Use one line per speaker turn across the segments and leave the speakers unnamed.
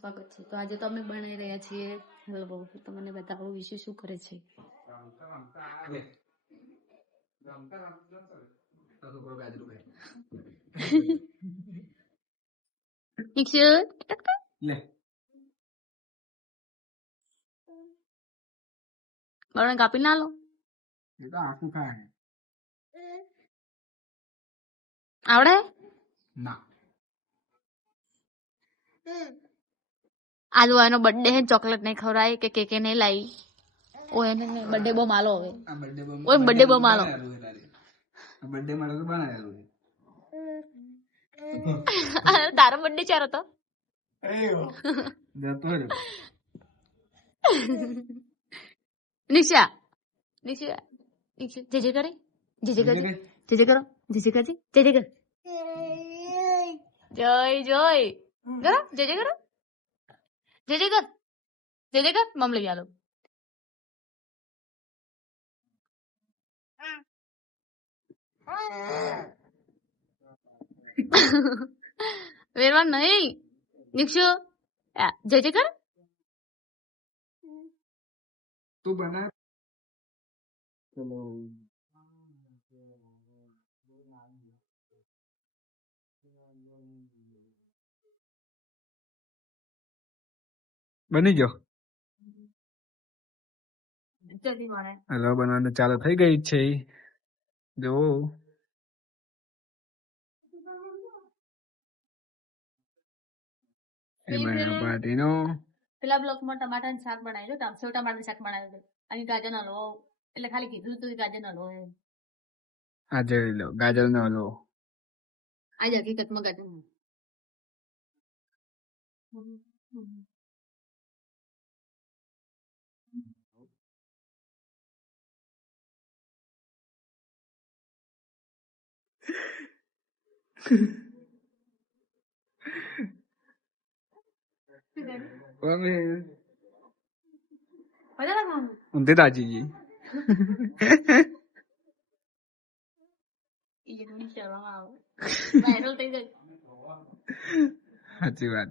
સ્વાગત છે. તો આજે તો અમે બનાવી રહ્યા છીએ. હલવો તો મને બતાવો વિશે શું કરે છે? કાપી ના લો. આવડે?
ના.
આજુ એનો બર્થડે હે ચોકલેટ નહીં ખવડાય કે કેકે નહીં લાવી. ઓ એને બર્થડે બહુ માલો હવે.
ઓય બર્થડે બહુ
ઓય birthday બમ આલો.
બર્થડે માટે તો બનાવેલું
તારો બર્થડે ચાર હતો?
છે જતો રહ્યો.
નિશા. નિશા. નિશા. જે જે કરે. જે જે કરે. જે જે કરો. જે જે કરજે જે જે કર. જય જય. કરો. જે જે કરો. જે જે કર જે જે કર મમ લઈ આલો વેરવા નહીં
બના ગયો? હલવા બનાવવાનું ચાલુ થઈ ગઈ છે જો એમાં પાર્ટીનો
પેલા બ્લોકમાં ટમાટાનું શાક બનાવી હતું સેવ ટમાટાનું શાક બનાવી હતું. અને ગાજર નો હલવો એટલે ખાલી કીધું હતું ગાજર નો હલવો.
આજે લો ગાજરનો હલવો
આજે હકીકતમાં ગાજર નો
અમે
મજા લાગે
ઊંધે તાજી
એ થોડી શરમ થઈ જાય
સાચી વાત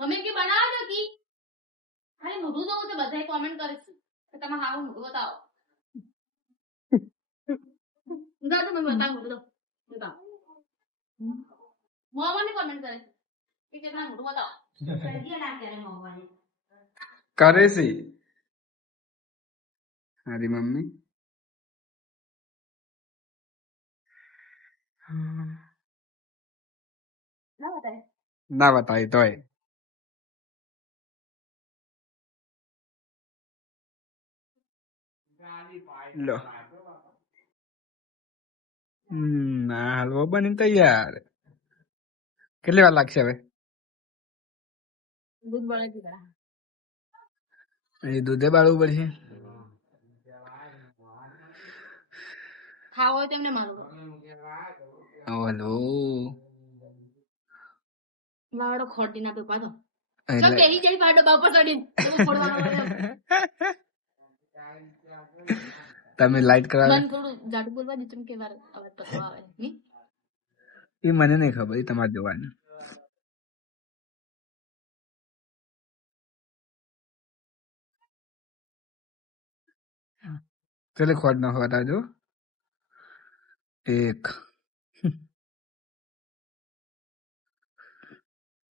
તમે કે બનાવો છો કી ખાલી મોઢું જોવું તો બધાય કોમેન્ટ કરે છે કે તમે હારું મોઢું બતાવો જા તમે બતાવો મોઢું તો બતાવો મોવાની કોમેન્ટ કરે છે કે તમે મોઢું બતાવો
કરે છે મારી મમ્મી
ના બતાવે
ના બતાવી તોય લો હમ આ હલવો બની તૈયાર કેટલી વાર લાગશે હવે
દૂધ
એ બાળવું પડશે
ખાવો તેમને માનો
હલો
વાડો ખોટી ના પેપા તો ચલ પેલી જઈ વાડો બાપા ચડી
તમે લાઈટ કરાવે
જાડું બોલવા દે તમે કે વાર અવાજ પતલો આવે, ની?
એ મને નહીં ખબર, એ તમારે જોવાનું. ચલે ખોટ ન હટાજો એક,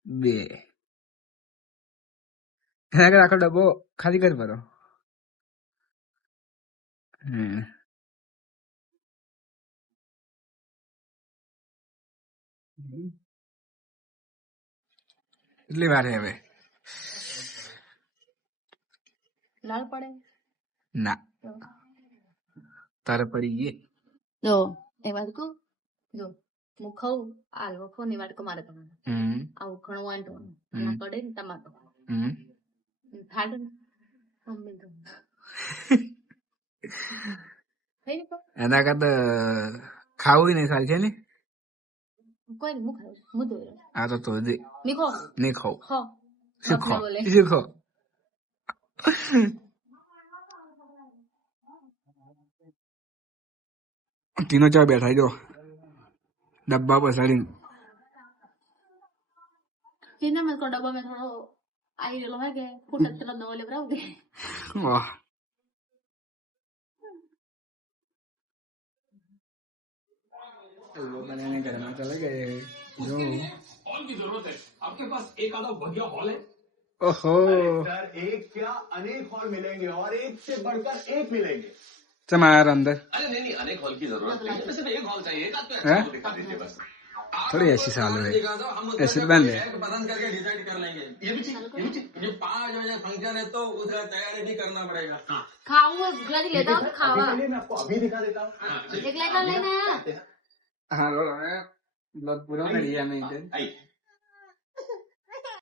બે. આગળ આખો ડબ્બો ખાલી કરી ભરો હમ. કેટલી વારે હવે.
લાલ પડે?
ના. તારે પડી ગઈ?
જો એ વાત કહું જો હું ખાઉં આ હલવો ની વાત કો વાટકો મારે કરવાનો
આવું
આ ઉખણું વાંટવાનું એમાં પડે ને ટમાટો
હમ.
થાડ મમ્મી તો.
એના કરતા ખાવું નહીં સારું છે ને?
કોઈ નહીં હું ખાઉં છું. હું ધોઈ રહ્યો
આ તો તો દે
નીકો
નહીં ખાવ
ખો
શીખો
બાપને બોલે.
શીખો તીનો ચા બેઠા જો ડબ્બા પસાડીને
એને મેં કોઈ ડબ્બા મેં થોડો આવી ગયેલો હોય કે ફૂટક પેલો નવો લેવડાવું દે
વાહ तो वो बनाने चले गए
हॉल की ज़रूरत है। आपके पास एक आधा बढ़िया हॉल है।
ओहो।
सर एक क्या? अनेक हॉल मिलेंगे और एक से बढ़कर एक मिलेंगे।
चमार अंदर।
अरे नहीं नहीं अनेक हॉल की ज़रूरत हाँ। नहीं है। सिर्फ़ तो एक हॉल चाहिए एक आध तो दिखा दीजिए बस।
थोड़ी ऐसी साल है ऐसे बन है
पसंद करके डिसाइड कर लेंगे।
ये भी ये
पाँच बजे फ़ंक्शन है तो उधर तैयारी भी करना पड़ेगा।
हाँ। खाऊँगा
लेता हूँ खावा। अभी दिखा देता हूँ।
हाँ, लेना।
है Ajá, lo, lo, lo, lo
puro.